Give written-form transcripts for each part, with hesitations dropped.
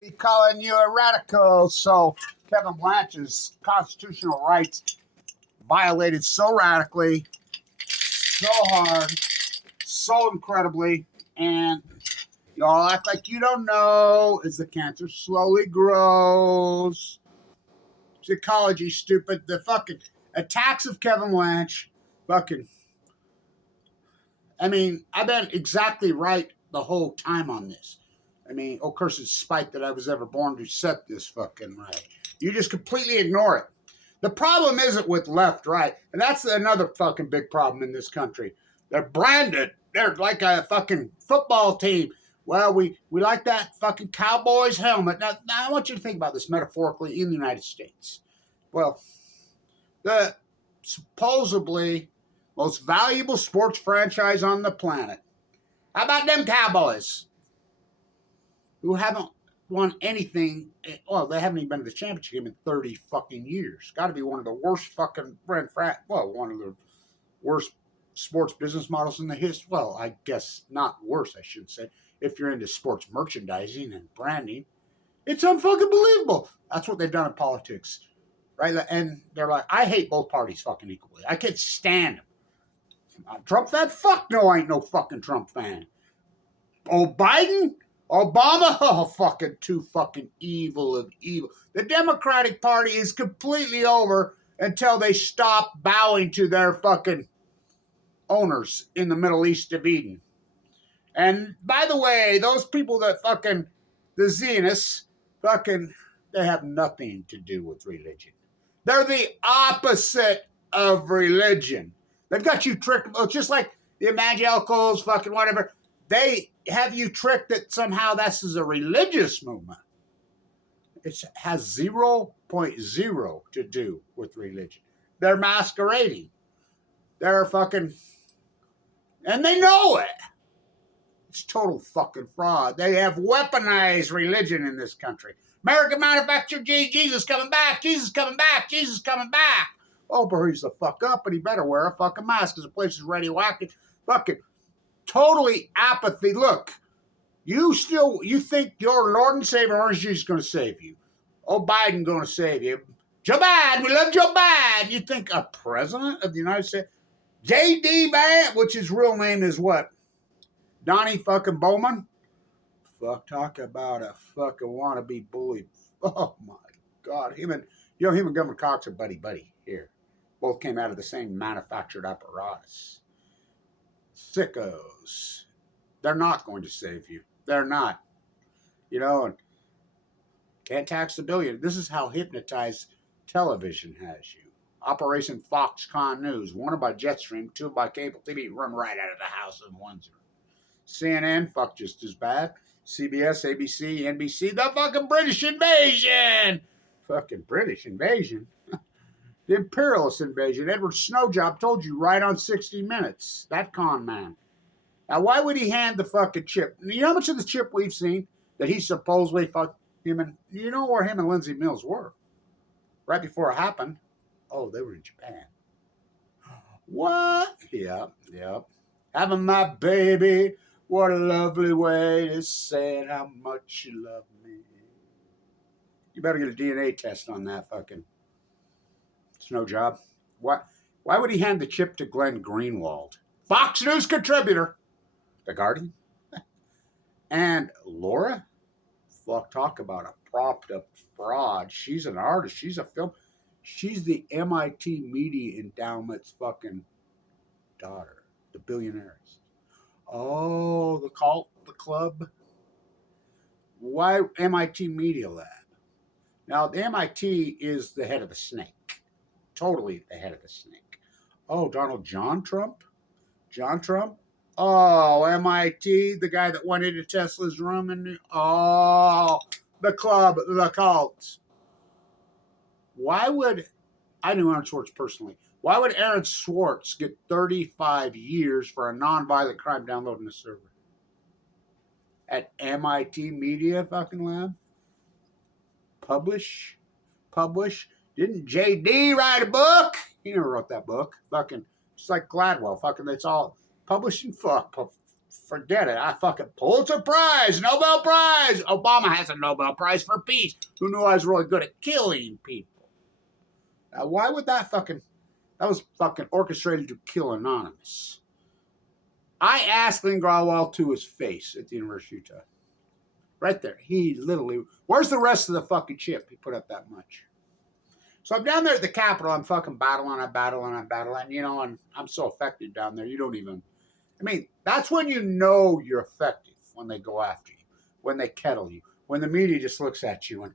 Be calling you a radical. So Kevin Blanch's constitutional rights violated so radically, so hard, so incredibly, and y'all act like you don't know as the cancer slowly grows. Psychology, stupid. The fucking attacks of Kevin Blanch, fucking. I mean, I've been exactly right the whole time on this. I mean, oh, curse is spite that I was ever born to set this fucking right. You just completely ignore it. The problem isn't with left, right, and that's another fucking big problem in this country. They're branded. They're like a fucking football team. Well, we like that fucking Cowboys helmet. Now, I want you to think about this metaphorically in the United States. Well, the supposedly most valuable sports franchise on the planet. How about them Cowboys? Who haven't won anything. Well, they haven't even been to the championship game in 30 fucking years. Got to be one of the worst fucking one of the worst sports business models in the history. Well, I guess not worse, I should say. If you're into sports merchandising and branding, it's unfucking believable. That's what they've done in politics, right? And they're like, I hate both parties fucking equally. I can't stand them. Trump fan? Fuck no, I ain't no fucking Trump fan. Oh, Biden? Obama? Oh, fucking too fucking evil of evil. The Democratic Party is completely over until they stop bowing to their fucking owners in the Middle East of Eden. And by the way, those people that fucking, the Zionists, fucking, they have nothing to do with religion. They're the opposite of religion. They've got you tricked, just like the evangelicals, fucking whatever. They have you tricked that somehow this is a religious movement. It has 0.0 to do with religion. They're masquerading. They're fucking, and they know it. It's total fucking fraud. They have weaponized religion in this country. American manufactured Jesus coming back. Jesus coming back. Jesus coming back. Oh, but he's the fuck up, and he better wear a fucking mask because the place is radioactive. Fucking totally apathy. Look, you think your Lord and Savior Orange Juice is going to save you. Oh, Biden going to save you. Joe Biden, we love Joe Biden. You think a president of the United States, J.D. Vance, which his real name is what? Donnie fucking Bowman? Fuck, talk about a fucking wannabe bully. Oh my God. Him and Governor Cox are buddy here. Both came out of the same manufactured apparatus. Sickos. They're not going to save you. They're not. And can't tax the billion. This is how hypnotized television has you. Operation Foxconn News, one by Jetstream, two by cable TV, run right out of the house in Windsor. CNN, fuck just as bad. CBS, ABC, NBC, the fucking British invasion. Fucking British invasion. The imperialist invasion. Edward Snowjob told you right on 60 Minutes. That con man. Now, why would he hand the fucking chip? You know how much of the chip we've seen that he supposedly fucked him and, you know where him and Lindsay Mills were? Right before it happened. Oh, they were in Japan. What? Yep. Having my baby. What a lovely way to say it, how much you love me. You better get a DNA test on that fucking snow job. Why would he hand the chip to Glenn Greenwald? Fox News contributor. The Guardian. And Laura? Fuck, talk about a propped up fraud. She's an artist. She's a film. She's the MIT Media Endowment's fucking daughter. The billionaires. Oh, the cult, the club. Why MIT Media Lab? Now, the MIT is the head of the snake. Totally the head of the snake. Oh, John Trump? John Trump? Oh, MIT, the guy that went into Tesla's room and the club, the cult. Why would, I knew Aaron Swartz personally. Why would Aaron Swartz get 35 years for a nonviolent crime downloading the server? At MIT Media fucking Lab? Publish? Didn't JD write a book? He never wrote that book. Fucking, just like Gladwell. Fucking, it's all publishing. Fuck. forget it. I fucking Pulitzer Prize, Nobel Prize. Obama has a Nobel Prize for peace. Who knew I was really good at killing people? Now, why would that was fucking orchestrated to kill Anonymous. I asked Lynn Growell to his face at the University of Utah. Right there. He literally, where's the rest of the fucking chip? He put up that much. So I'm down there at the Capitol. I'm fucking battling, you know, and I'm so effective down there. You don't even, I mean, that's when you know you're effective, when they go after you, when they kettle you, when the media just looks at you and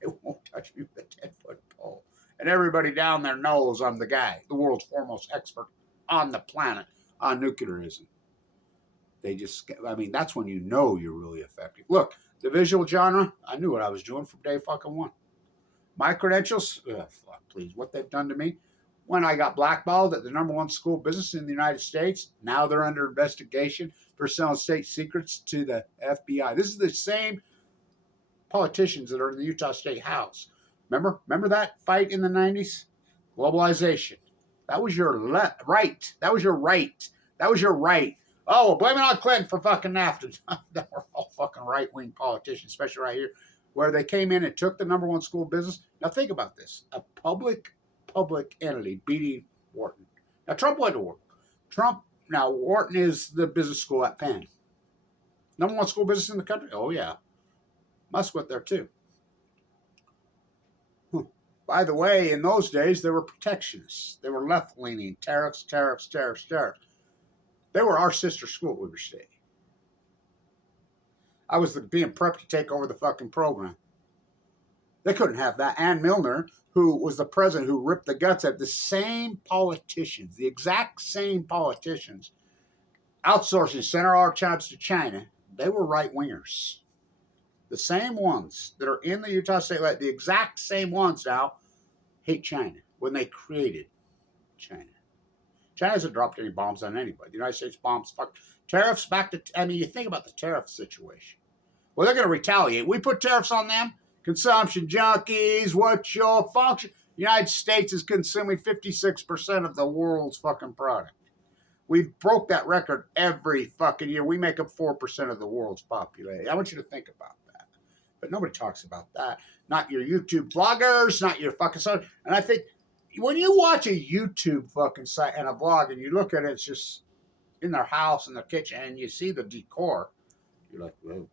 they won't touch me with a 10-foot pole. And everybody down there knows I'm the guy, the world's foremost expert on the planet on nuclearism. They just, I mean, that's when you know you're really effective. Look, the visual genre, I knew what I was doing from day fucking one. My credentials, fuck, please, what they've done to me. When I got blackballed at the #1 school of business in the United States, now they're under investigation for selling state secrets to the FBI. This is the same politicians that are in the Utah State House. Remember that fight in the 90s? Globalization. That was your right. That was your right. That was your right. Oh, well, blame it on Clinton for fucking NAFTA. That were all fucking right-wing politicians, especially right here, where they came in and took the #1 school of business. Now think about this. A public entity beating Wharton. Now Trump went to work. Now Wharton is the business school at Penn. #1 school of business in the country? Oh, yeah. Musk went there too. By the way, in those days, they were protectionists. They were left-leaning. Tariffs. They were our sister school at Weber State. I was being prepped to take over the fucking program. They couldn't have that. Ann Milner, who was the president who ripped the guts at the same politicians, the exact same politicians, outsourcing center archives to China, they were right-wingers. The same ones that are in the Utah State, the exact same ones now, hate China when they created China. China hasn't dropped any bombs on anybody. The United States bombs, tariffs back to, I mean, you think about the tariff situation. Well, they're going to retaliate. We put tariffs on them. Consumption junkies, what's your function? The United States is consuming 56% of the world's fucking product. We've broke that record every fucking year. We make up 4% of the world's population. I want you to think about that. But nobody talks about that. Not your YouTube vloggers, not your fucking son. And I think when you watch a YouTube fucking site and a vlog and you look at it, it's just in their house, in their kitchen, and you see the decor, you're like, whoa.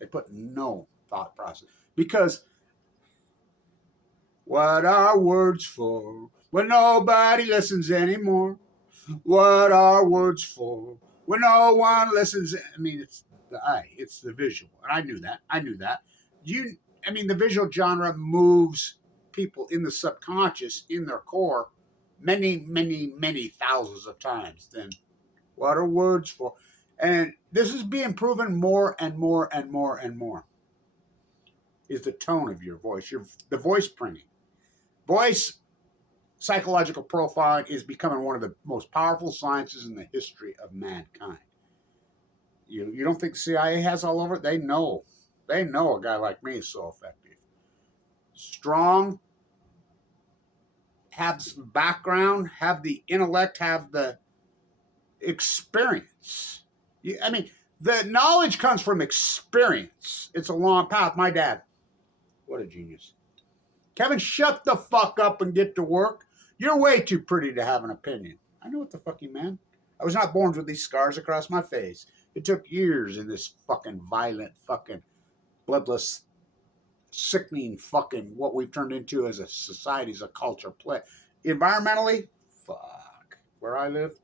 They put no thought process. Because what are words for when nobody listens anymore? What are words for when no one listens? I mean, it's the eye, it's the visual. And I knew that. The visual genre moves people in the subconscious, in their core, many, many, many thousands of times. Then what are words for? And this is being proven more and more and more and more. Is the tone of your voice, the voice printing. Voice psychological profiling is becoming one of the most powerful sciences in the history of mankind. You don't think the CIA has all over it? They know a guy like me is so effective. Strong, have the background, have the intellect, have the experience. The knowledge comes from experience. It's a long path. My dad, what a genius. Kevin, shut the fuck up and get to work. You're way too pretty to have an opinion. I know what the fuck you meant. I was not born with these scars across my face. It took years in this fucking violent, fucking bloodless, sickening fucking what we've turned into as a society, as a culture play. Environmentally, fuck. Where I live,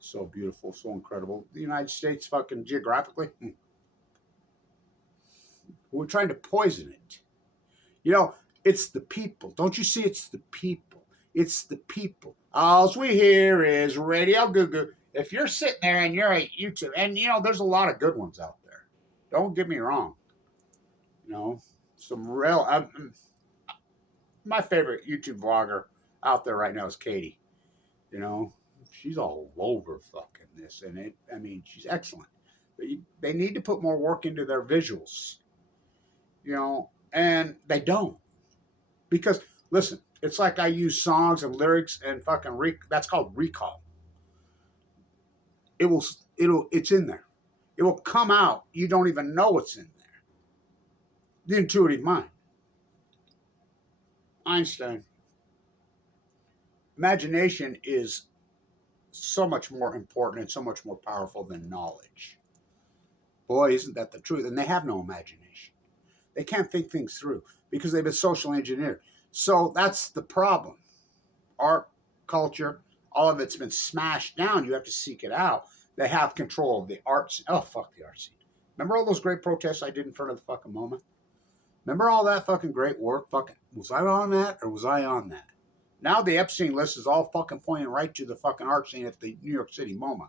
so beautiful, so incredible. The United States, fucking geographically, we're trying to poison it. It's the people. Don't you see? It's the people. It's the people. All we hear is Radio Goo. If you're sitting there and you're at YouTube, and there's a lot of good ones out there. Don't get me wrong. Some real. My favorite YouTube vlogger out there right now is Katie. She's all over fucking this, and she's excellent. But they need to put more work into their visuals. And they don't. Because, listen, it's like I use songs and lyrics and fucking that's called recall. it's in there. It will come out. You don't even know it's in there. The intuitive mind. Einstein. Imagination is so much more important and so much more powerful than knowledge. Boy, isn't that the truth? And they have no imagination. They can't think things through because they've been social engineered. So that's the problem. Art, culture, all of it's been smashed down. You have to seek it out. They have control of the arts. Oh, fuck the art scene. Remember all those great protests I did in front of the fucking MoMA? Remember all that fucking great work? Fucking, was I on that or was I on that? Now the Epstein list is all fucking pointing right to the fucking art scene at the New York City MoMA.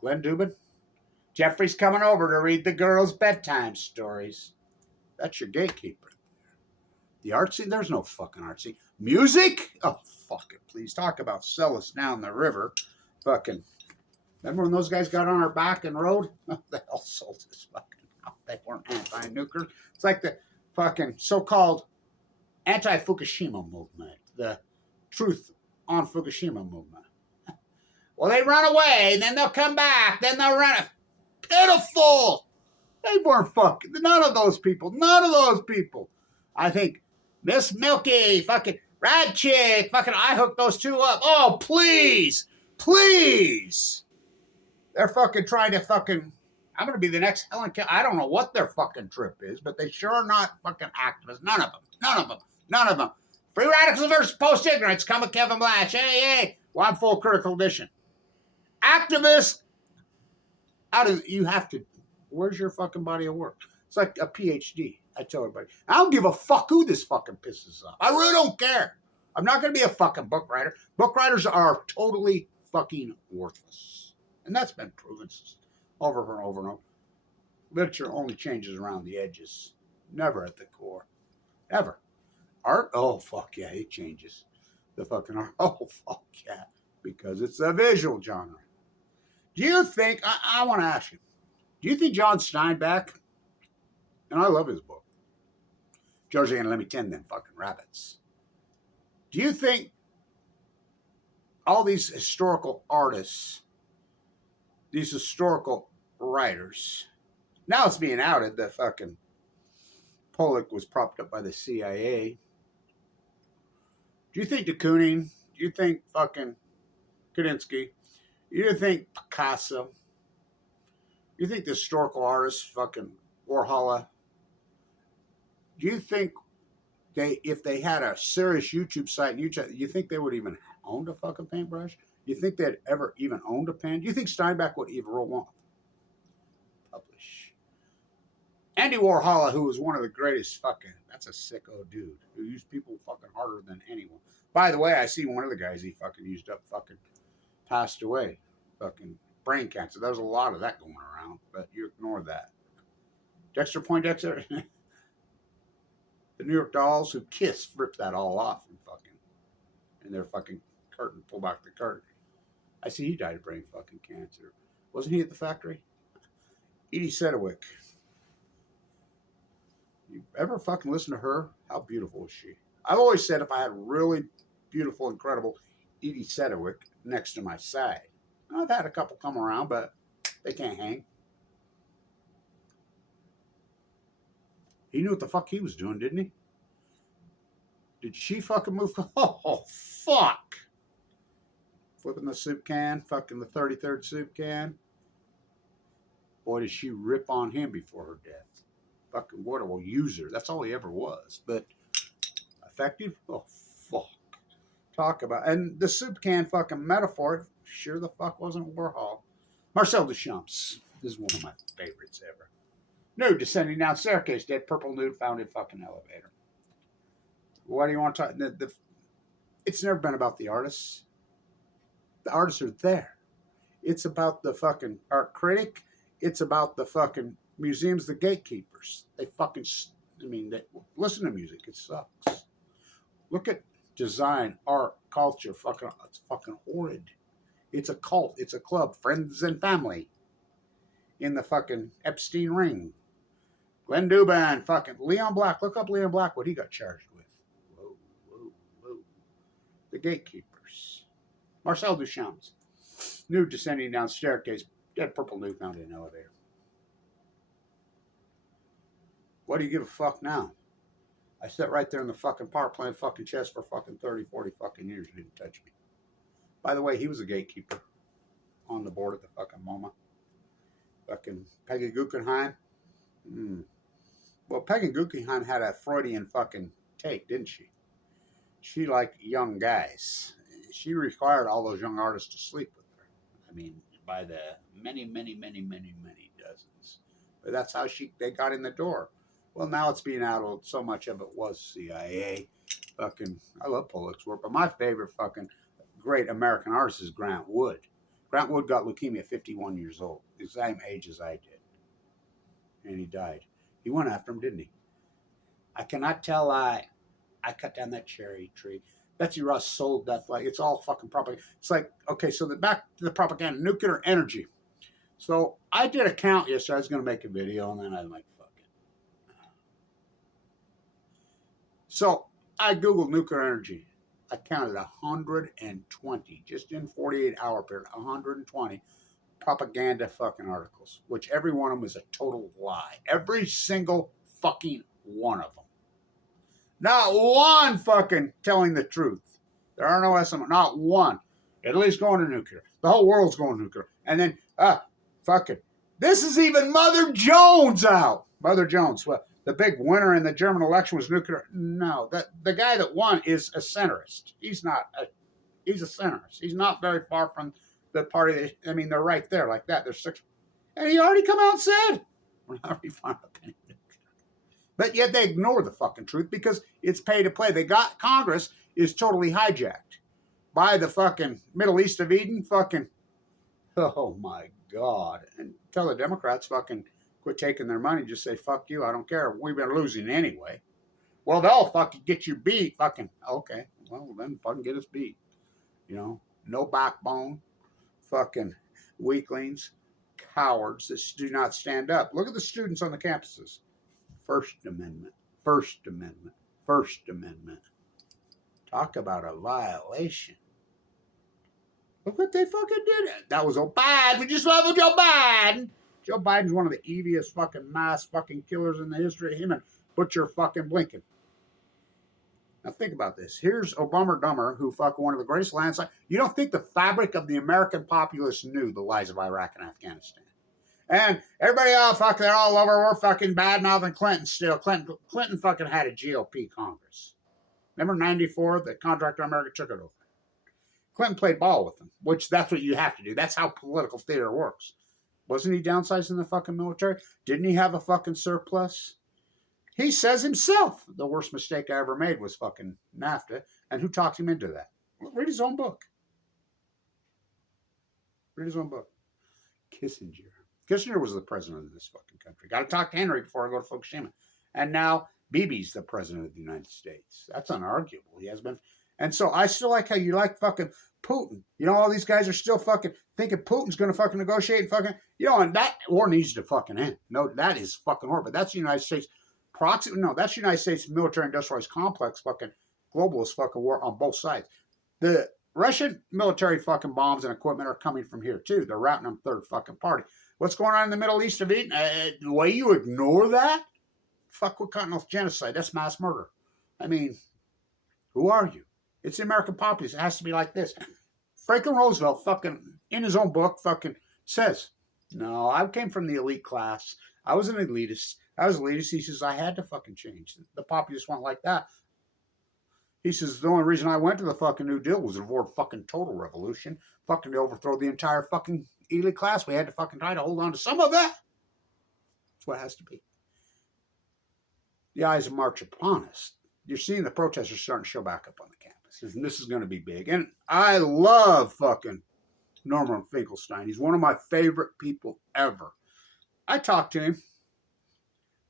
Glenn Dubin? Jeffrey's coming over to read the girls' bedtime stories. That's your gatekeeper. The art scene? There's no fucking art scene. Music? Oh, fuck it. Please talk about sell us down the river. Fucking. Remember when those guys got on our back and rode? They all sold us fucking. They weren't anti-nuclear. It's like the fucking so-called anti-Fukushima movement. The truth on Fukushima movement. Well, they run away, then they'll come back, then they'll run. Pitiful! They weren't fucking. None of those people. None of those people. I think Miss Milky, fucking Rad Chick, fucking I hooked those two up. Oh, please! Please! They're fucking trying to fucking. I'm going to be the next Helen Keller. I don't know what their fucking trip is, but they sure are not fucking activists. None of them. None of them. None of them. Free radicals versus post-ignorance. Come with Kevin Blanch. Hey, hey. Well, I'm full critical edition. Activists. How do you have to? Where's your fucking body of work? It's like a PhD. I tell everybody. I don't give a fuck who this fucking pisses off. I really don't care. I'm not going to be a fucking book writer. Book writers are totally fucking worthless. And that's been proven over and over and over. Literature only changes around the edges. Never at the core. Ever. Art? Oh, fuck yeah, it changes. The fucking art. Oh, fuck yeah. Because it's a visual genre. Do you think, I want to ask you, do you think John Steinbeck, and I love his book, George ain't gonna let me tend them fucking rabbits. Do you think all these historical artists, these historical writers, now it's being outed that fucking Pollock was propped up by the CIA. Do you think de Kooning, do you think fucking Kandinsky, do you think Picasso, do you think the historical artists, fucking Warhol, do you think if they had a serious YouTube site, you think they would even own a fucking paintbrush? Do you think they'd ever even owned a pen? Do you think Steinbeck would even want publish? Andy Warhol, who was one of the greatest fucking, that's a sicko dude who used people fucking harder than anyone. By the way, I see one of the guys he fucking used up fucking passed away. Fucking brain cancer. There's a lot of that going around, but you ignore that. Dexter Poindexter, the New York Dolls who Kiss ripped that all off and fucking, and their fucking curtain, pull back the curtain. I see he died of brain fucking cancer. Wasn't he at the factory? Edie Sedgwick. You ever fucking listen to her? How beautiful is she? I've always said if I had really beautiful, incredible Edie Sedgwick next to my side. I've had a couple come around, but they can't hang. He knew what the fuck he was doing, didn't he? Did she fucking move? Oh, fuck. Flipping the soup can, fucking the 33rd soup can. Boy, did she rip on him before her death. Fucking what a user. That's all he ever was. But effective? Oh, fuck. Talk about, and the soup can fucking metaphor, sure the fuck wasn't Warhol. Marcel Duchamp. This is one of my favorites ever. Nude descending down staircase, dead purple nude found in fucking elevator. What do you want to talk? It's never been about the artists. The artists are there. It's about the fucking art critic. It's about the fucking museums, the gatekeepers. They fucking, they listen to music. It sucks. Look at design, art, culture. Fucking, it's fucking horrid. It's a cult. It's a club. Friends and family. In the fucking Epstein ring. Glenn Dubin, fucking Leon Black. Look up Leon Black, what he got charged with. Whoa, whoa, whoa. The gatekeepers. Marcel Duchamp. Nude descending down staircase. Dead purple nude found in an elevator. What do you give a fuck now? I sat right there in the fucking park playing fucking chess for fucking 30, 40 fucking years. He didn't touch me. By the way, he was a gatekeeper on the board at the fucking MoMA. Fucking Peggy Guggenheim. Well, Peggy Guggenheim had a Freudian fucking take, didn't she? She liked young guys. She required all those young artists to sleep with her. I mean, by the many dozens. But that's how they got in the door. Well, now it's being out. So much of it was CIA. Fucking, I love Pollock's work, but my favorite fucking great American artist is Grant Wood. Grant Wood got leukemia at 51 years old, the same age as I did, and he died. He went after him, didn't he? I cannot tell. I cut down that cherry tree. Betsy Ross sold that flag. It's all fucking propaganda. It's like, okay, so back to the propaganda, nuclear energy. So I did a count yesterday. I was going to make a video, and then I'm like, fuck it. So I Googled nuclear energy. I counted 120, just in 48-hour period, 120 propaganda fucking articles, which every one of them is a total lie. Every single fucking one of them. Not one fucking telling the truth. There are no estimates. Not one. Italy's going to nuclear. The whole world's going to nuclear. And then, fucking, this is even Mother Jones out. Mother Jones. Well, the big winner in the German election was nuclear. No, the guy that won is a centrist. He's a centrist. He's not very far from the party that, I mean, they're right there like that. There's 6. And he already come out and said, we're not refining nuclear. But yet they ignore the fucking truth because it's pay to play. They got Congress is totally hijacked by the fucking Middle East of Eden. Fucking, oh my God. And tell the Democrats fucking quit taking their money. Just say, fuck you. I don't care. We've been losing anyway. Well, they'll fucking get you beat. Fucking, okay. Well, then fucking get us beat. You know, no backbone. Fucking weaklings. Cowards that do not stand up. Look at the students on the campuses. First Amendment, First Amendment, First Amendment. Talk about a violation. Look what they fucking did. That was Biden. We just love Joe Biden. Joe Biden's one of the eviest fucking mass fucking killers in the history of him and Butcher fucking Blinken. Now think about this. Here's Obama Dummer, who fucking one of the greatest landslides. You don't think the fabric of the American populace knew the lies of Iraq and Afghanistan? And everybody, oh, fuck, they're all over. We're fucking bad-mouthing Clinton still. Clinton fucking had a GOP Congress. Remember 94? The contractor America took it over. Clinton played ball with them, which that's what you have to do. That's how political theater works. Wasn't he downsizing the fucking military? Didn't he have a fucking surplus? He says himself, the worst mistake I ever made was fucking NAFTA. And who talked him into that? Read his own book. Read his own book. Kissinger. Kissinger was the president of this fucking country. Got to talk to Henry before I go to Fukushima. And now Bibi's the president of the United States. That's unarguable. He has been. And so I still like how you like fucking Putin. You know, all these guys are still fucking thinking Putin's going to fucking negotiate and fucking, you know, and that war needs to fucking end. No, that is fucking horrible. But that's the United States proxy. No, that's the United States military industrialized complex fucking globalist fucking war on both sides. The Russian military fucking bombs and equipment are coming from here too. They're routing them third fucking party. What's going on in the Middle East of Eden? The way you ignore that? Fuck with continental genocide. That's mass murder. I mean, who are you? It's the American populace. It has to be like this. Franklin Roosevelt fucking, in his own book, fucking says, no, I came from the elite class. I was an elitist. I was elitist. He says, I had to fucking change. The populace went like that. He says, the only reason I went to the fucking New Deal was to avoid fucking total revolution. Fucking to overthrow the entire fucking elite class. We had to fucking try to hold on to some of that. That's what it has to be. The eyes of March upon us. You're seeing the protesters starting to show back up on the campus. And this is going to be big. And I love fucking Norman Finkelstein. He's one of my favorite people ever. I talked to him.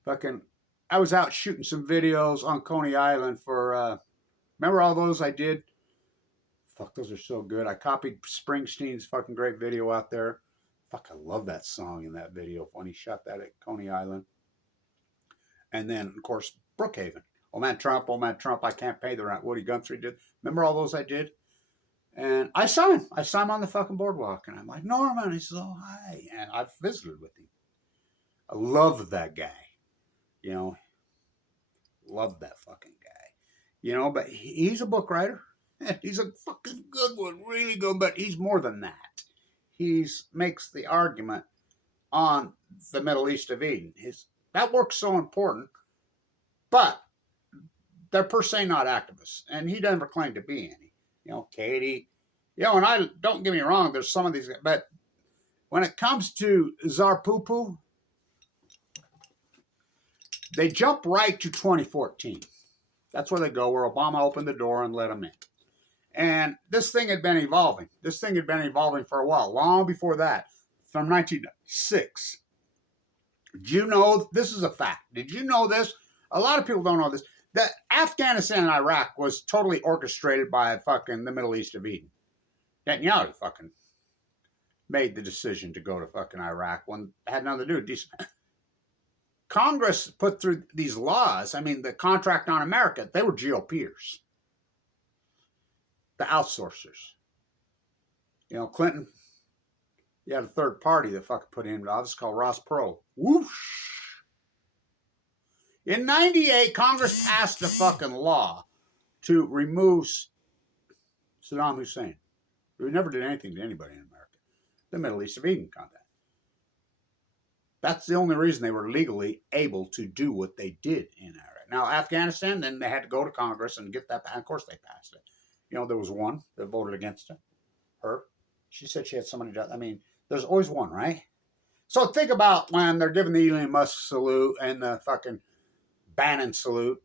Fucking, I was out shooting some videos on Coney Island for, remember all those I did? Fuck, those are so good. I copied Springsteen's fucking great video out there. Fuck, I love that song in that video when he shot that at Coney Island. And then, of course, Brookhaven. Oh man, Trump, I can't pay the rent. Woody Guthrie did. Remember all those I did? And I saw him. I saw him on the fucking boardwalk. And I'm like, Norman. He says, oh, hi. And I've visited with him. I love that guy. You know, love that fucking guy. You know, but he's a book writer. He's a fucking good one. Really good. But he's more than that. He makes the argument on the Middle East of Eden. That work's so important. But they're per se not activists. And he never claimed to be any. You know, Katie. You know, and I don't get me wrong, there's some of these, but when it comes to Tsar Poo-Poo, they jump right to 2014. That's where they go, where Obama opened the door and let them in. And this thing had been evolving. This thing had been evolving for a while, long before that, from 1996. Did you know, this is a fact. Did you know this? A lot of people don't know this. That Afghanistan and Iraq was totally orchestrated by fucking the Middle East of Eden. Netanyahu fucking made the decision to go to fucking Iraq when it had nothing to do with Congress put through these laws. I mean, the contract on America, they were GOPers. The outsourcers. You know, Clinton, you had a third party that fucking put in the office called Ross Perot. Whoosh. In 98, Congress passed a fucking law to remove Saddam Hussein. We never did anything to anybody in America. The Middle East of Eden contact. That's the only reason they were legally able to do what they did in Iraq. Now, Afghanistan, then they had to go to Congress and get that. And of course, they passed it. You know, there was one that voted against it. Her. She said she had somebody. I mean, there's always one, right? So think about when they're giving the Elon Musk salute and the fucking Bannon salute.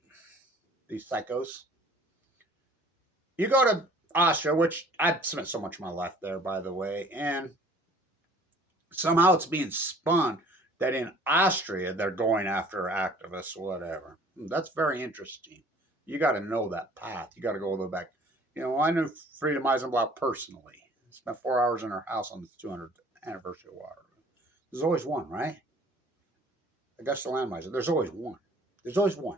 These psychos. You go to Austria, which I've spent so much of my life there, by the way, and somehow it's being spun that in Austria they're going after activists, whatever. That's very interesting. You got to know that path. You got to go all the way back. You know, I knew Freedom Eisenblatt personally. I spent 4 hours in her house on the 200th anniversary of Waterloo. There's always one, right? Augusta Landmeister. There's always one. There's always one.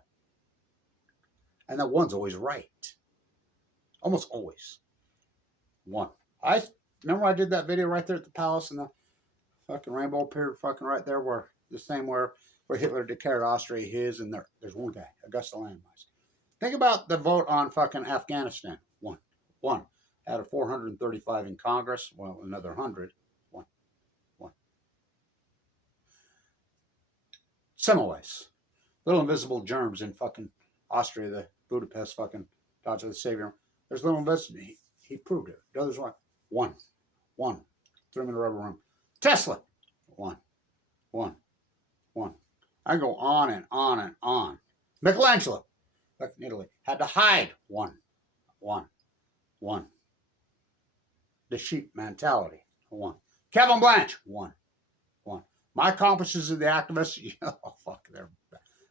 And that one's always right. Almost always. One. I remember I did that video right there at the palace and the fucking rainbow appeared fucking right there where the same where Hitler declared Austria his, and there's one guy, Augusta Landmeister. Think about the vote on fucking Afghanistan. One. Out of 435 in Congress, well, another 100. One. Semmelweis. Little invisible germs in fucking Austria, the Budapest fucking Dodge of the Savior. There's little invisible. He proved it. The others were one. Threw him in the rubber room. Tesla. One. I go on and on and on. Michelangelo. Back in Italy. Had to hide. One. The sheep mentality. One. Kevin Blanch. One. My accomplices of the activists. Oh, fuck.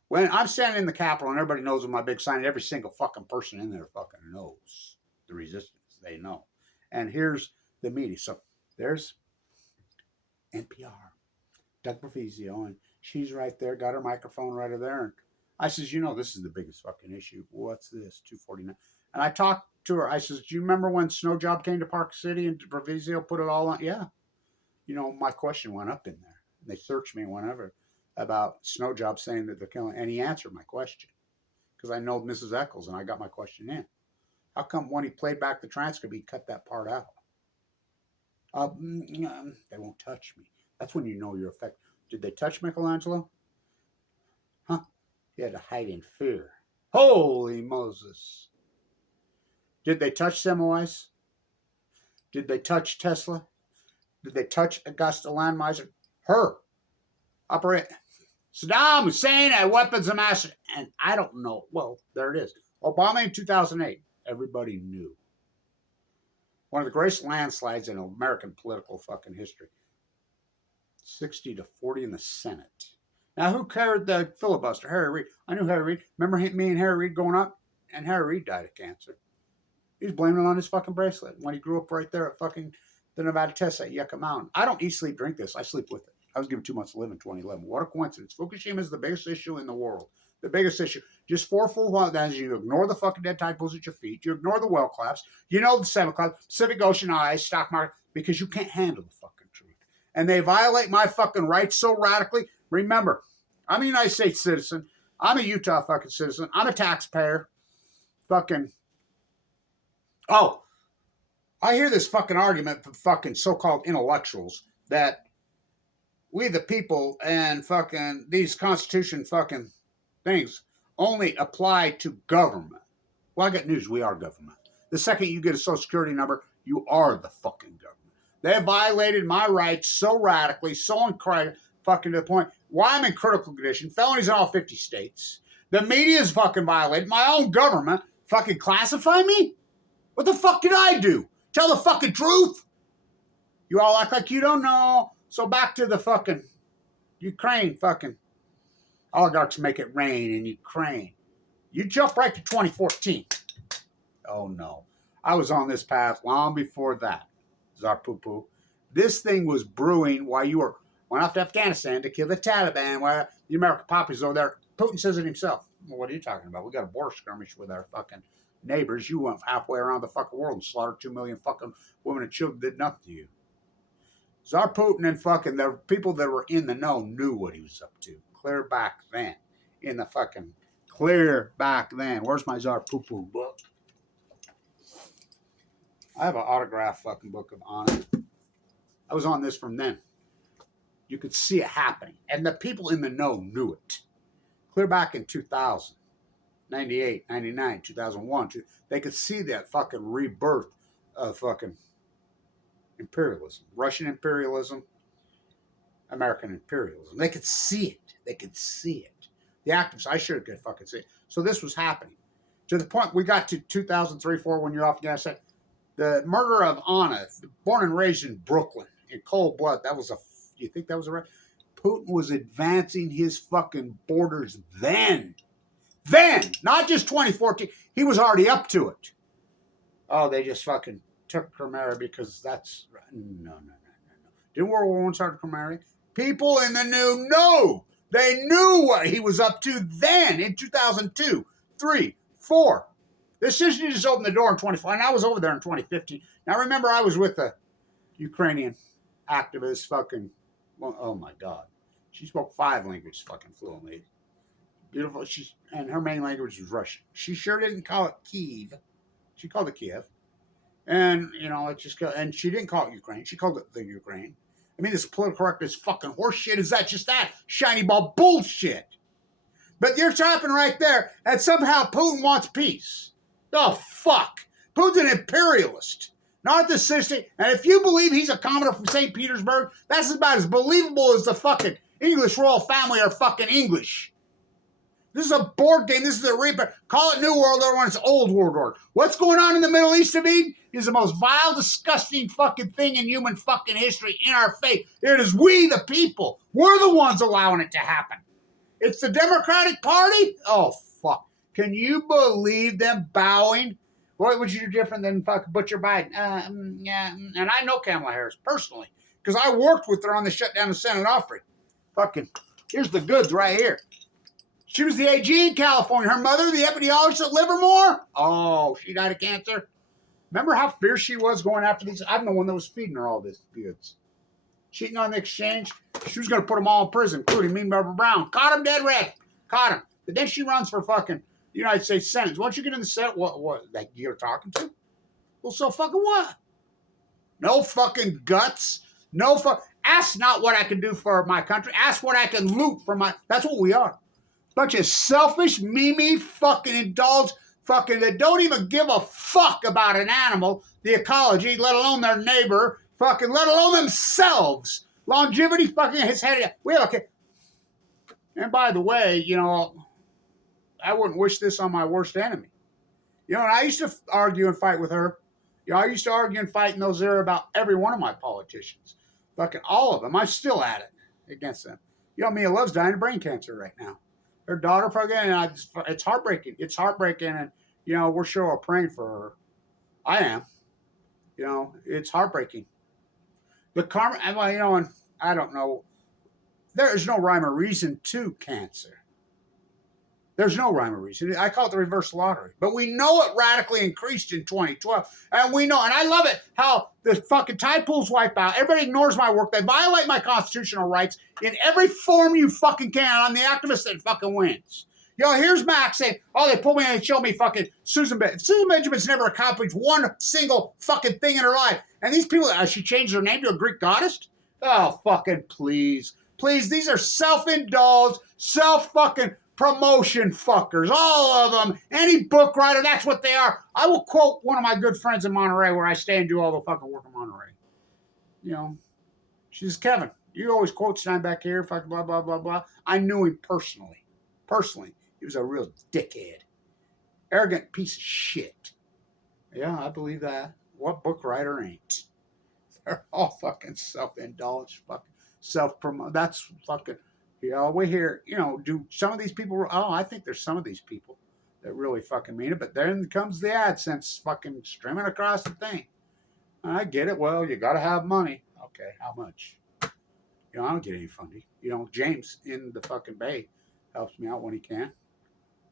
When I'm standing in the Capitol and everybody knows with my big sign, every single fucking person in there fucking knows the resistance. They know. And here's the media. So there's NPR, Doug Bravizio, and she's right there, got her microphone right over there. And I says, you know, this is the biggest fucking issue. What's this? 249. And I talked to her. I says, do you remember when Snow Job came to Park City and Bravizio put it all on? Yeah. You know, my question went up in there. They searched me whenever about Snow Job saying that they're killing, and he answered my question because I know Mrs. Eccles and I got my question in. How come when he played back the transcript, he cut that part out? They won't touch me. That's when you know you're affected. Did they touch Michelangelo? Huh? He had to hide in fear. Holy Moses. Did they touch Semmelweis? Did they touch Tesla? Did they touch Augusta Landmeister? Her. Operate. Saddam Hussein had weapons of mass. And I don't know. Well, there it is. Obama in 2008. Everybody knew. One of the greatest landslides in American political fucking history. 60-40 in the Senate. Now, who carried the filibuster? Harry Reid. I knew Harry Reid. Remember me and Harry Reid going up? And Harry Reid died of cancer. He was blaming it on his fucking bracelet when he grew up right there at fucking the Nevada test at Yucca Mountain. I don't eat, sleep, drink this. I sleep with it. I was given 2 months to live in 2011. What a coincidence. Fukushima is the biggest issue in the world. The biggest issue. Just 4 full months. You ignore the fucking dead tide pools at your feet. You ignore the well collapse. You know the semi-collapse, Pacific Ocean ice, stock market, because you can't handle the fucking truth. And they violate my fucking rights so radically. Remember, I'm a United States citizen. I'm a Utah fucking citizen. I'm a taxpayer. Fucking. Oh, I hear this fucking argument from fucking so-called intellectuals that we the people and fucking these constitution fucking things only apply to government. Well, I got news. We are government. The second you get a social security number, you are the fucking government. They have violated my rights so radically, so incredible, fucking to the point why I'm in critical condition. Felonies in all 50 states. The media is fucking violated. My own government fucking classify me? What the fuck did I do? Tell the fucking truth? You all act like you don't know. So back to the fucking Ukraine fucking oligarchs make it rain in Ukraine. You jump right to 2014. Oh no. I was on this path long before that. Zarpoo. This thing was brewing while you went off to Afghanistan to kill the Taliban, while the American poppies over there. Putin says it himself. Well, what are you talking about? We got a border skirmish with our fucking neighbors. You went halfway around the fucking world and slaughtered 2 million fucking women and children, did nothing to you. Tsar Putin and fucking the people that were in the know knew what he was up to. Clear back then. Clear back then. Where's my Tsar Poo-Poo book? I have an autographed fucking book of honor. I was on this from then. You could see it happening. And the people in the know knew it. Clear back in 2000, 98, 99, 2001. They could see that fucking rebirth of fucking imperialism. Russian imperialism, American imperialism. They could see it. They could see it. The activists, I sure could fucking see it. So this was happening. To the point we got to 2003, 4 when you're off the Afghanistan. The murder of Anna, born and raised in Brooklyn, in cold blood. You think that was a right? Putin was advancing his fucking borders then. Then, not just 2014. He was already up to it. Oh, they just fucking took Crimea because that's... No. Didn't World War I start at Crimea? People in the know. They knew what he was up to then in 2002, 3, 4. This decision just opened the door in 2014. And I was over there in 2015. Now, remember, I was with the Ukrainian activist fucking... Well, oh, my God. She spoke 5 languages fucking fluently. Beautiful. And her main language was Russian. She sure didn't call it Kiev. She called it Kiev. And, it just... And she didn't call it Ukraine. She called it the Ukraine. I mean, this political correctness fucking horse shit. Is that just that? Shiny ball bullshit. But you're stopping right there. And somehow Putin wants peace. Oh, fuck. Putin's an imperialist. Narcissistic. And if you believe he's a commoner from St. Petersburg, that's about as believable as the fucking English royal family are fucking English. This is a board game. This is a reaper. Call it New World Order when it's Old World Order. What's going on in the Middle East, David, is the most vile, disgusting fucking thing in human fucking history in our faith. It is we, the people. We're the ones allowing it to happen. It's the Democratic Party? Oh, fuck. Can you believe them bowing? What would you do different than fucking Butcher Biden? Yeah. And I know Kamala Harris personally because I worked with her on the shutdown of Senate Offering. Fucking, here's the goods right here. She was the AG in California. Her mother, the epidemiologist at Livermore. Oh, she died of cancer. Remember how fierce she was going after these? I'm the one that was feeding her all this goods. Cheating on the exchange. She was going to put them all in prison, including Mean Barbara Brown. Caught him dead red. Caught him. But then she runs for fucking the United States Senate. Once you get in the Senate, what that you're talking to? Well, so fucking what? No fucking guts. No fuck. Ask not what I can do for my country. Ask what I can loot for my... That's what we are. Bunch of selfish, mimi, fucking indulged, fucking that don't even give a fuck about an animal, the ecology, let alone their neighbor, fucking let alone themselves. Longevity fucking has had it. Okay. And by the way, I wouldn't wish this on my worst enemy. And I used to argue and fight with her. I used to argue and fight in those era about every one of my politicians. Fucking all of them. I'm still at it against them. Mia Love's dying of brain cancer right now. Her daughter fucking, and it's heartbreaking. It's heartbreaking, and we're sure praying for her. I am. It's heartbreaking. The karma, and I don't know. There is no rhyme or reason to cancer. There's no rhyme or reason. I call it the reverse lottery. But we know it radically increased in 2012. And we know, and I love it, how the fucking tide pools wipe out. Everybody ignores my work. They violate my constitutional rights in every form you fucking can. I'm the activist that fucking wins. Here's Max saying, oh, they pulled me and they showed me fucking Susan Benjamin. Susan Benjamin's never accomplished one single fucking thing in her life. And these people, she changed her name to a Greek goddess? Oh, fucking please. Please, these are self-indulged, self-fucking promotion fuckers, all of them. Any book writer, that's what they are. I will quote one of my good friends in Monterey, where I stay and do all the fucking work in Monterey. She says, Kevin, you always quote Steinbeck here, fucking blah, blah, blah, blah. I knew him personally. He was a real dickhead. Arrogant piece of shit. Yeah, I believe that. What book writer ain't? They're all fucking self-indulged, fucking self-promote. That's fucking... we hear, do some of these people, I think there's some of these people that really fucking mean it, but then comes the AdSense fucking streaming across the thing. I get it. Well, you got to have money. Okay, how much? I don't get any funding. James in the fucking Bay helps me out when he can.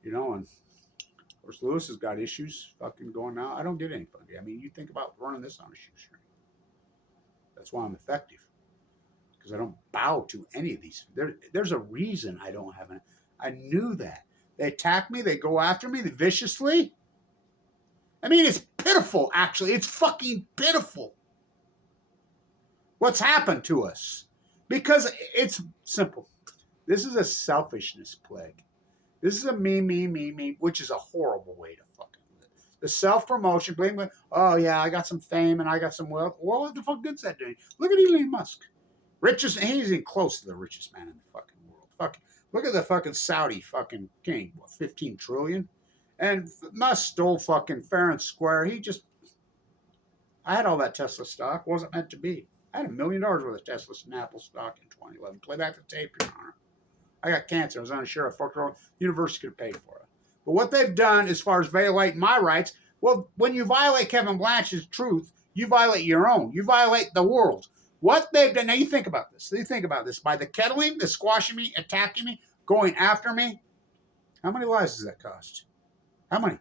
And of course, Lewis has got issues fucking going now. I don't get any funding. I mean, you think about running this on a shoestring. That's why I'm effective. Because I don't bow to any of these. There's a reason I don't have any. I knew that. They attack me. They go after me viciously. I mean, it's pitiful, actually. It's fucking pitiful what's happened to us. Because it's simple. This is a selfishness plague. This is a me, which is a horrible way to fucking live. The self-promotion, blaming, oh yeah, I got some fame and I got some wealth. Well, what the fuck good's that doing? Look at Elon Musk. Richest, he's even close to the richest man in the fucking world. Fucking, look at the fucking Saudi fucking king, 15 trillion? And Musk stole fucking fair and square. I had all that Tesla stock. Wasn't meant to be. I had $1 million worth of Tesla and Apple stock in 2011. Play back the tape, Your Honor. I got cancer. I was unsure. I fucked around. University could have paid for it. But what they've done as far as violating my rights, well, when you violate Kevin Blanch's truth, you violate your own. You violate the world's. What they've done, now you think about this. By the kettling, the squashing me, attacking me, going after me. How many lives does that cost? How many?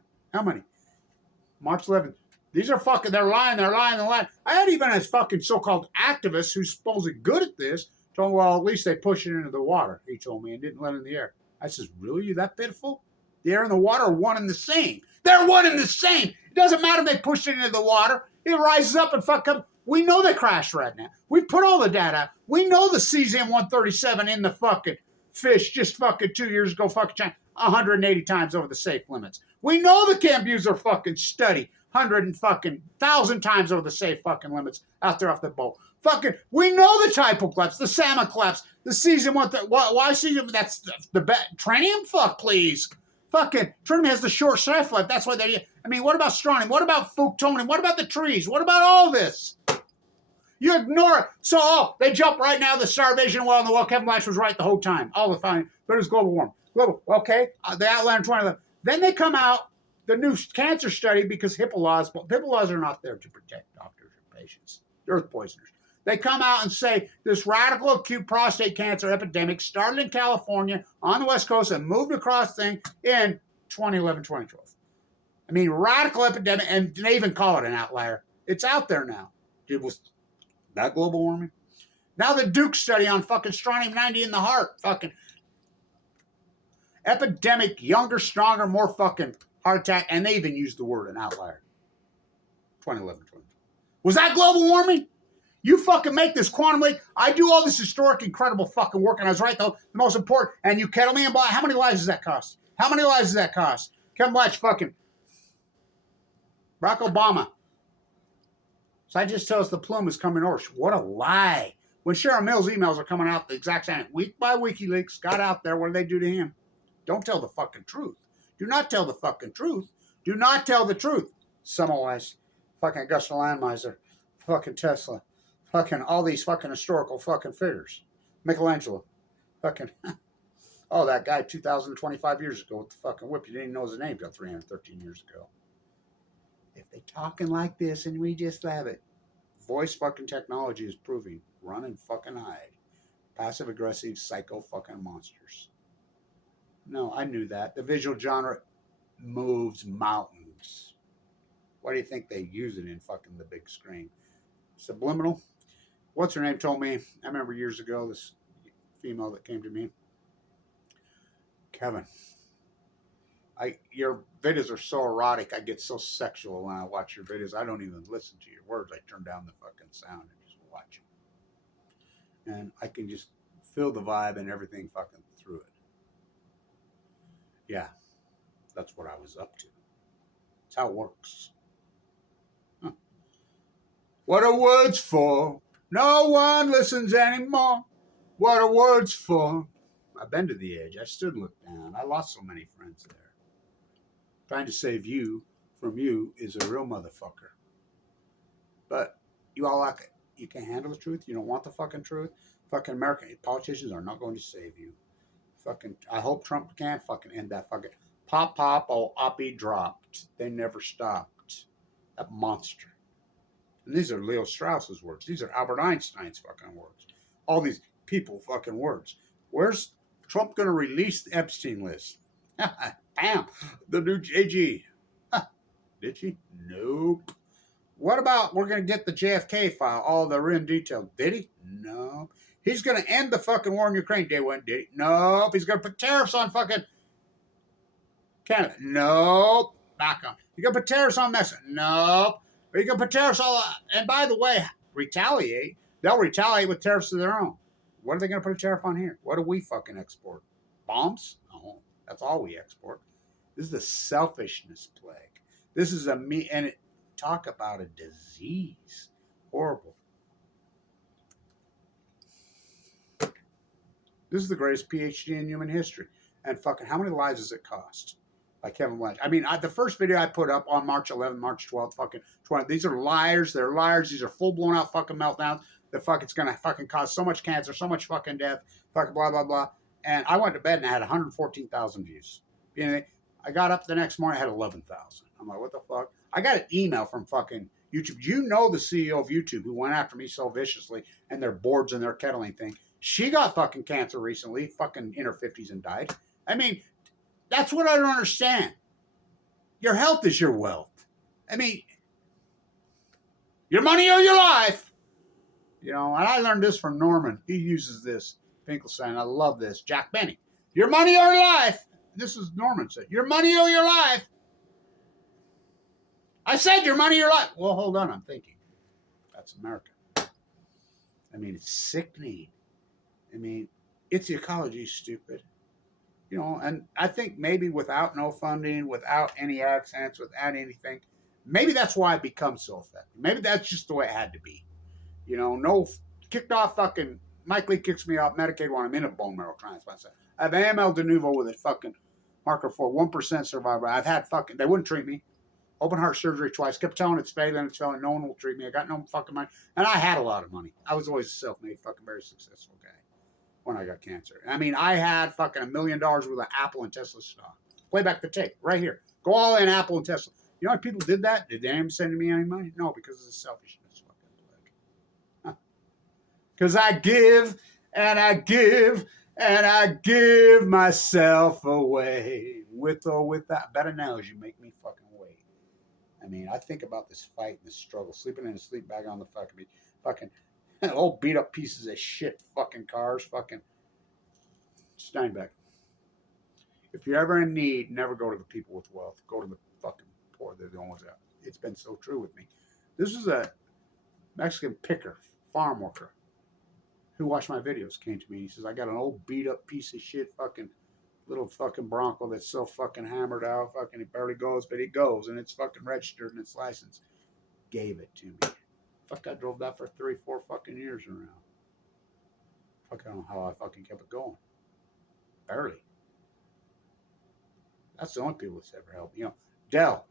March 11th. These are fucking, they're lying. I had even a fucking so-called activist who's supposedly good at this, told me, well, at least they push it into the water, he told me, and didn't let it in the air. I says, really? You that pitiful? The air and the water are one and the same. They're one and the same. It doesn't matter if they push it into the water. It rises up and fuck up. We know they crashed right now. We put all the data out. We know the cesium-137 in the fucking fish just fucking 2 years ago fucking China 180 times over the safe limits. We know the Cambuser fucking study 1,000 times over the safe fucking limits out there off the boat. Fucking, we know the typocleps, the salmocleps, the cesium-137. Why cesium? That's the tritium? Fuck, please. Fucking tritium has the short shelf life. That's why they. I mean, what about strontium? What about plutonium? What about the trees? What about all this? You ignore it. So, they jump right now the starvation well in the well. Kevin Blanch was right the whole time. All the time. But it was global warming. Okay. The outline 2011. Then they come out, the new cancer study, because HIPAA laws are not there to protect doctors or patients. They're earth poisoners. They come out and say this radical acute prostate cancer epidemic started in California on the West Coast and moved across thing in 2011, 2012. I mean, radical epidemic, and they even call it an outlier. It's out there now. It was that global warming. Now the Duke study on fucking strontium-90 in the heart. Fucking epidemic, younger, stronger, more fucking heart attack, and they even used the word an outlier. 2011, 2012. Was that global warming? You fucking make this quantum leap. I do all this historic, incredible fucking work, and I was right, though, the most important. And you kettle me and Blanch. How many lives does that cost? Kevin Blanch fucking Barack Obama. Scientists tell us the plume is coming north. What a lie. When Cheryl Mills' emails are coming out the exact same, week by WikiLeaks, got out there, what do they do to him? Don't tell the fucking truth. Do not tell the fucking truth. Do not tell the truth. Semmelweis, fucking Augusta Landmeiser, fucking Tesla, fucking all these fucking historical fucking figures. Michelangelo, fucking, oh, that guy 2,025 years ago with the fucking whip. You didn't even know his name until 313 years ago. If they talking like this and we just have it, voice fucking technology is proving, run and fucking hide. Passive-aggressive psycho fucking monsters. No, I knew that. The visual genre moves mountains. Why do you think they use it in fucking the big screen? Subliminal. What's her name told me, I remember years ago, this female that came to me, Kevin, your videos are so erotic. I get so sexual when I watch your videos. I don't even listen to your words. I turn down the fucking sound and just watch it. And I can just feel the vibe and everything fucking through it. Yeah, that's what I was up to. That's how it works. Huh. What are words for? No one listens anymore. What are words for? I've been to the edge. I stood and looked down. I lost so many friends there. Trying to save you from you is a real motherfucker. But you all like it. You can't handle the truth. You don't want the fucking truth. Fucking American politicians are not going to save you. Fucking, I hope Trump can't fucking end that fucking pop, oh, oppie dropped. They never stopped. That monster. And these are Leo Strauss's words. These are Albert Einstein's fucking words. All these people fucking words. Where's Trump going to release the Epstein list? Bam. The new JG. Did she? Nope. What about we're going to get the JFK file, all the in detail? Did he? Nope. He's going to end the fucking war in Ukraine. Day one. Did he? Nope. He's going to put tariffs on fucking Canada. Nope. Back on. He's going to put tariffs on Mexico. Nope. He's going to put tariffs all. And by the way, retaliate. They'll retaliate with tariffs of their own. What are they going to put a tariff on here? What do we fucking export? Bombs? No. That's all we export. This is a selfishness plague. This is a me and it, talk about a disease. Horrible. This is the greatest PhD in human history. And fucking how many lives does it cost? By Kevin Blanch. I mean, the first video I put up on March 11th, March 12th, fucking 20. These are liars. They're liars. These are full blown out fucking meltdowns. The fuck it's gonna fucking cause so much cancer, so much fucking death, fucking blah blah blah. And I went to bed and I had 114,000 views. You know, I got up the next morning, I had 11,000. I'm like, what the fuck? I got an email from fucking YouTube. You know the CEO of YouTube who went after me so viciously and their boards and their kettling thing. She got fucking cancer recently, fucking in her 50s and died. I mean, that's what I don't understand. Your health is your wealth. I mean, your money or your life. You know, and I learned this from Norman. He uses this. Finkelstein. I love this. Jack Benny. Your money or your life. This is Norman said. Your money or your life. I said your money or your life. Well, hold on. I'm thinking. That's America. I mean, it's sickening. I mean, its ecology is stupid. You know, and I think maybe without no funding, without any accents, without anything, maybe that's why it becomes so effective. Maybe that's just the way it had to be. You know, no kicked off fucking Mike Lee kicks me off Medicaid when I'm in a bone marrow transplant. I have AML de novo with a fucking marker for 1% survivor. I've had fucking, they wouldn't treat me. Open heart surgery twice. Kept telling it's failing, it's failing. No one will treat me. I got no fucking money. And I had a lot of money. I was always a self-made fucking very successful guy when I got cancer. I mean, I had fucking $1 million worth of Apple and Tesla stock. Play back the tape right here. Go all in Apple and Tesla. You know why people did that? Did they even send me any money? No, because of the selfishness. Because I give and I give and I give myself away. With or without. Better now as you make me fucking wait. I mean, I think about this fight and this struggle. Sleeping in a sleep bag on the fucking old beat up pieces of shit fucking cars. Fucking Steinbeck. If you're ever in need, never go to the people with wealth. Go to the fucking poor. They're the only ones out. It's been so true with me. This is a Mexican picker, farm worker, who watched my videos, came to me. He says, I got an old beat up piece of shit fucking little fucking Bronco that's so fucking hammered out. Fucking it barely goes, but it goes. And it's fucking registered and it's licensed. Gave it to me. Fuck, I drove that for 3-4 fucking years around. Fuck, I don't know how I fucking kept it going. Barely. That's the only people that's ever helped. You know, Dell,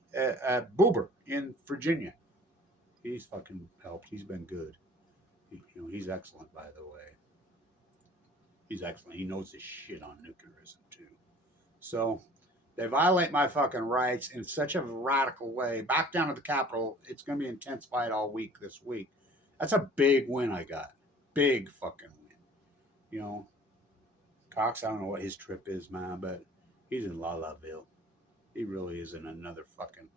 Boober in Virginia. He's fucking helped. He's been good. You know, he's excellent, by the way. He's excellent. He knows his shit on nuclearism, too. So, they violate my fucking rights in such a radical way. Back down to the Capitol. It's going to be an intense fight all week this week. That's a big win I got. Big fucking win. You know, Cox, I don't know what his trip is, man, but he's in La La Ville. He really is in another fucking.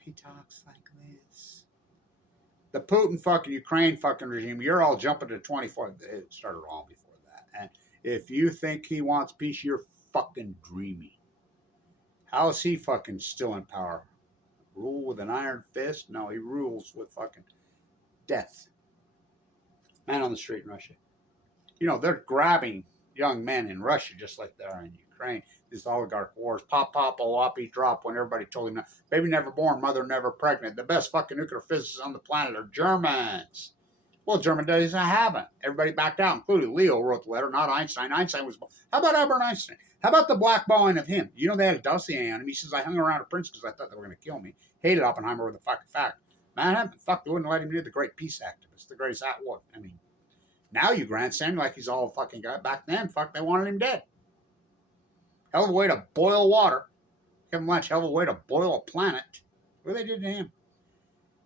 He talks like this. The Putin fucking Ukraine fucking regime, you're all jumping to 24. It started long before that. And if you think he wants peace, you're fucking dreaming. How is he fucking still in power? Rule with an iron fist? No, he rules with fucking death. Man on the street in Russia. You know, they're grabbing young men in Russia just like they are in Ukraine. These oligarch wars. Pop, pop, a whoppy drop when everybody told him, no, baby never born, mother never pregnant. The best fucking nuclear physicists on the planet are Germans. Well, German doesn't have it. Everybody backed out, including Leo wrote the letter, not Einstein. Einstein was. How about Albert Einstein? How about the blackballing of him? You know, they had a dossier on him. He says, I hung around a prince because I thought they were going to kill me. Hated Oppenheimer with a fucking fact. Man, fuck, they wouldn't let him do the great peace activist, the greatest at what? I mean, now you grandstand like he's all fucking guy. Back then, fuck, they wanted him dead. Hell of a way to boil water. Kevin Blanch, hell of a way to boil a planet. What they did to him?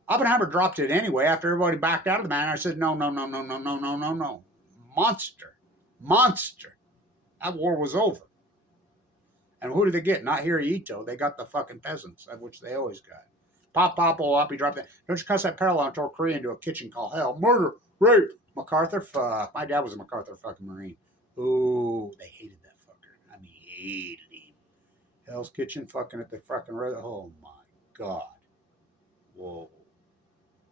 Oppenheimer dropped it anyway after everybody backed out of the man. I said, no, no, no, no, no, no, no, no, no. Monster. Monster. That war was over. And who did they get? Not Hirohito. They got the fucking peasants, of which they always got. Pop, pop, oh, up, he dropped that. Don't you cuss that parallel and throw Korea into a kitchen called hell. Murder, rape, MacArthur, fuck. My dad was a MacArthur fucking Marine. Ooh, they hated that fucker. I mean, hated him. Hell's Kitchen fucking at the fucking red. Oh my God. Whoa.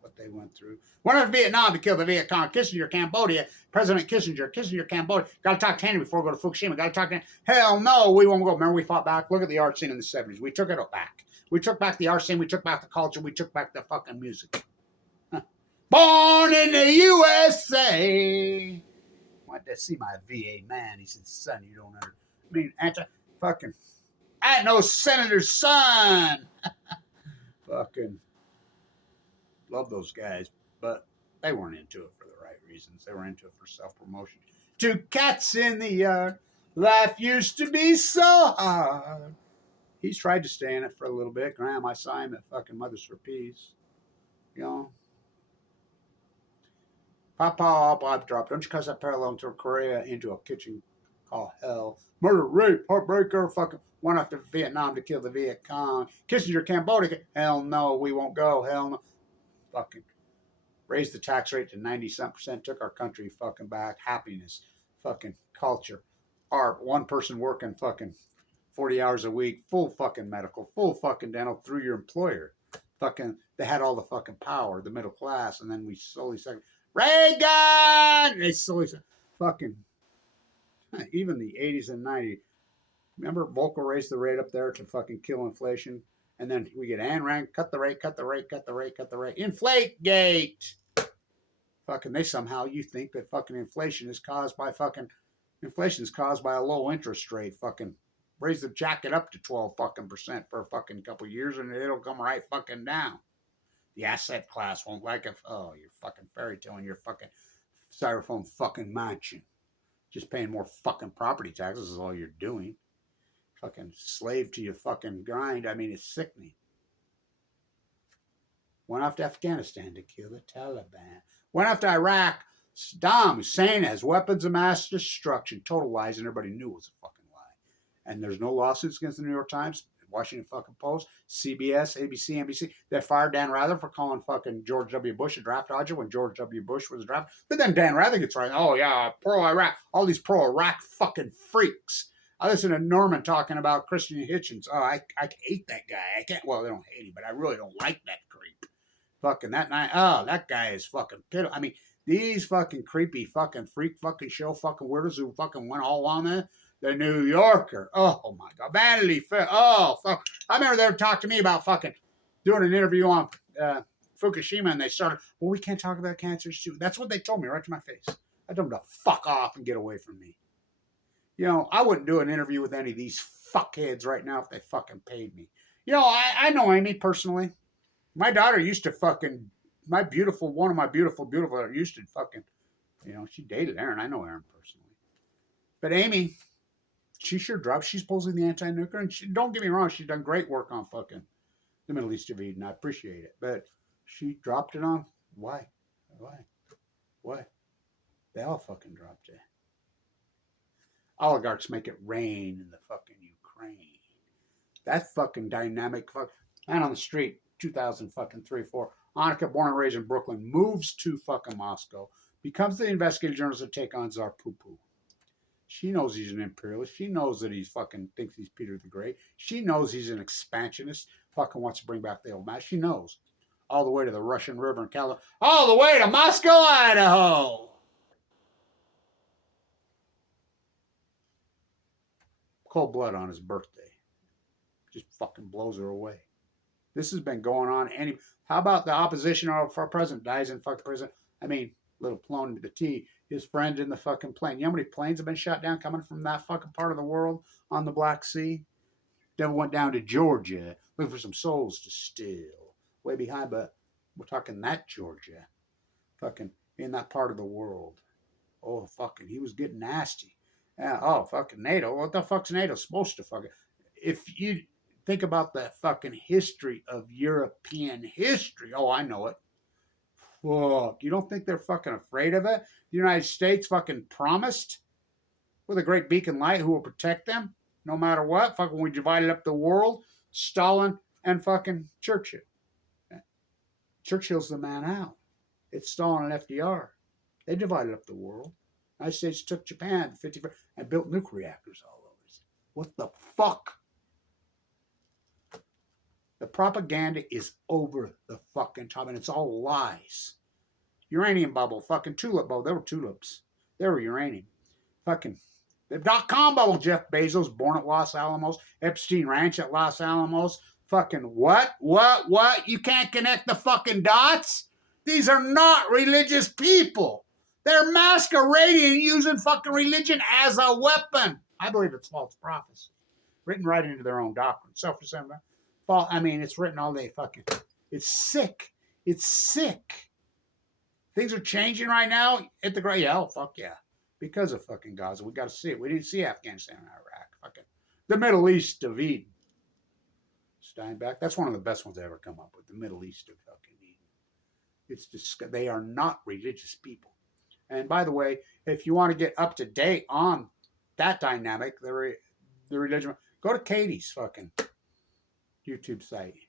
What they went through. Went over to Vietnam to kill the Viet Cong. Kissinger, Cambodia. President Kissinger, Cambodia. Got to talk to Henry before we go to Fukushima. Got to talk to him. Hell no, we won't go. Remember, we fought back. Look at the art scene in the 70s. We took it back. We took back the art scene. We took back the culture. We took back the fucking music. Huh. Born in the USA. Wanted to see my VA man. He said, son, you don't under. I mean, fucking. I ain't no senator's son. Fucking. Love those guys, but they weren't into it for the right reasons. They were into it for self-promotion. Two cats in the yard. Life used to be so hard. He's tried to stay in it for a little bit. Graham, I saw him at fucking Mothers for Peace. You know? Papa, Bob dropped. Don't you cuss that parallel to Korea into a kitchen called hell. Murder, rape, heartbreaker, fucking went off to Vietnam to kill the Viet Cong. Kissinger, Cambodia. Hell no, we won't go. Hell no. Fucking raised the tax rate to 90-something%, took our country fucking back. Happiness, fucking culture, art, one person working fucking 40 hours a week, full fucking medical, full fucking dental through your employer. Fucking, they had all the fucking power, the middle class, and then we slowly said, Reagan! They slowly said, fucking, even the 80s and 90s. Remember, Volcker raised the rate up there to fucking kill inflation? And then we get Ayn Rand, cut the rate, cut the rate, cut the rate, cut the rate. Inflate gate. Fucking they somehow you think that fucking inflation is caused by a low interest rate. Fucking raise the jacket up to 12 fucking percent for a fucking couple of years and it'll come right fucking down. The asset class won't like it. Oh, you're fucking fairy tale in your fucking styrofoam fucking mansion. Just paying more fucking property taxes is all you're doing. Fucking slave to your fucking grind. I mean, it's sickening. Went off to Afghanistan to kill the Taliban. Went off to Iraq. Saddam Hussein has weapons of mass destruction. Total lies, and everybody knew it was a fucking lie. And there's no lawsuits against the New York Times, Washington fucking Post, CBS, ABC, NBC. They fired Dan Rather for calling fucking George W. Bush a draft dodger when George W. Bush was a draft. But then Dan Rather gets right. Oh, yeah, pro-Iraq. All these pro-Iraq fucking freaks. I listened to Norman talking about Christian Hitchens. Oh, I hate that guy. I can't. Well, they don't hate him, but I really don't like that creep. Fucking that night. Oh, that guy is fucking pitiful. I mean, these fucking creepy fucking freak fucking show fucking weirdos who fucking went all on there. The New Yorker. Oh my God. Vanity Fair. Oh, fuck. I remember they talked to me about fucking doing an interview on Fukushima, and they started, well, we can't talk about cancers too. That's what they told me right to my face. I told them to fuck off and get away from me. You know, I wouldn't do an interview with any of these fuckheads right now if they fucking paid me. You know, I know Amy personally. My daughter used to fucking, one of my beautiful, used to fucking, you know, she dated Aaron. I know Aaron personally. But Amy, she sure dropped. She's posing the anti-nuclear. And don't get me wrong, she's done great work on fucking the Middle East of Eden. I appreciate it. But she dropped it on, why? They all fucking dropped it. oligarchs make it rain in the fucking Ukraine. That fucking dynamic man on the street, 2003, 4. Annika, born and raised in Brooklyn, moves to fucking Moscow, becomes the investigative journalist to take on Tsar Poo-Poo. She knows he's an imperialist. She knows that he's fucking thinks he's Peter the Great. She knows he's an expansionist. Fucking wants to bring back the old man. She knows. All the way to the Russian River in California. All the way to Moscow, Idaho. Cold blood on his birthday. Just fucking blows her away. This has been going on. How about the opposition of our president dies in fucking prison? I mean, little plone to the T. His friend in the fucking plane. You know how many planes have been shot down coming from that fucking part of the world on the Black Sea? Then went down to Georgia looking for some souls to steal. Way behind, but we're talking that Georgia. Fucking in that part of the world. Oh, fucking, he was getting nasty. Oh, fucking NATO. What the fuck's NATO supposed to fucking... If you think about the fucking history of European history, oh, I know it. Fuck, you don't think they're fucking afraid of it? The United States fucking promised with a great beacon light who will protect them no matter what. Fucking, we divided up the world, Stalin and fucking Churchill. Churchill's the man out. It's Stalin and FDR. They divided up the world. The United States took Japan and built nuclear reactors all over. What the fuck? The propaganda is over the fucking top, and it's all lies. Uranium bubble, fucking tulip bubble. There were tulips. There were uranium. Fucking the .com bubble, Jeff Bezos, born at Los Alamos. Epstein Ranch at Los Alamos. Fucking what? You can't connect the fucking dots? These are not religious people. They're masquerading using fucking religion as a weapon. I believe it's false prophecy. Written right into their own doctrine. Self-assembly. I mean, it's written all day fucking. It's sick. It's sick. Things are changing right now at the great. Yeah, oh, fuck yeah. Because of fucking Gaza. We got to see it. We didn't see Afghanistan and Iraq. Fucking the Middle East of Eden. Steinbeck. That's one of the best ones I ever come up with. The Middle East of fucking Eden. It's just, they are not religious people. And by the way, if you want to get up to date on that dynamic, the religion, go to Katie's fucking YouTube site.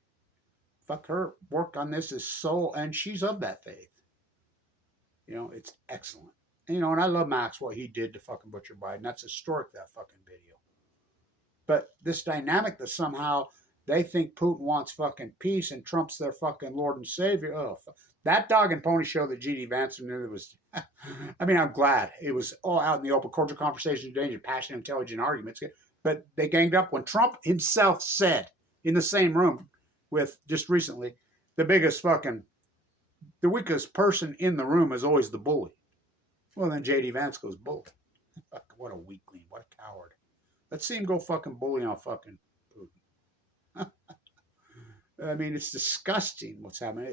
Fuck, her work on this is so, and she's of that faith. You know, it's excellent. And, you know, and I love Max, what he did to fucking Butcher Biden. That's historic, that fucking video. But this dynamic that somehow they think Putin wants fucking peace and Trump's their fucking Lord and Savior. Oh, that dog and pony show that G.D. Vance knew was, I mean, I'm glad. It was all out in the open, cordial conversation, danger, passionate, intelligent arguments. But they ganged up when Trump himself said in the same room with, just recently, the weakest person in the room is always the bully. Well, then J.D. Vance goes, bully. What a weakling. What a coward. Let's see him go fucking bully on fucking Putin. I mean, it's disgusting what's happening.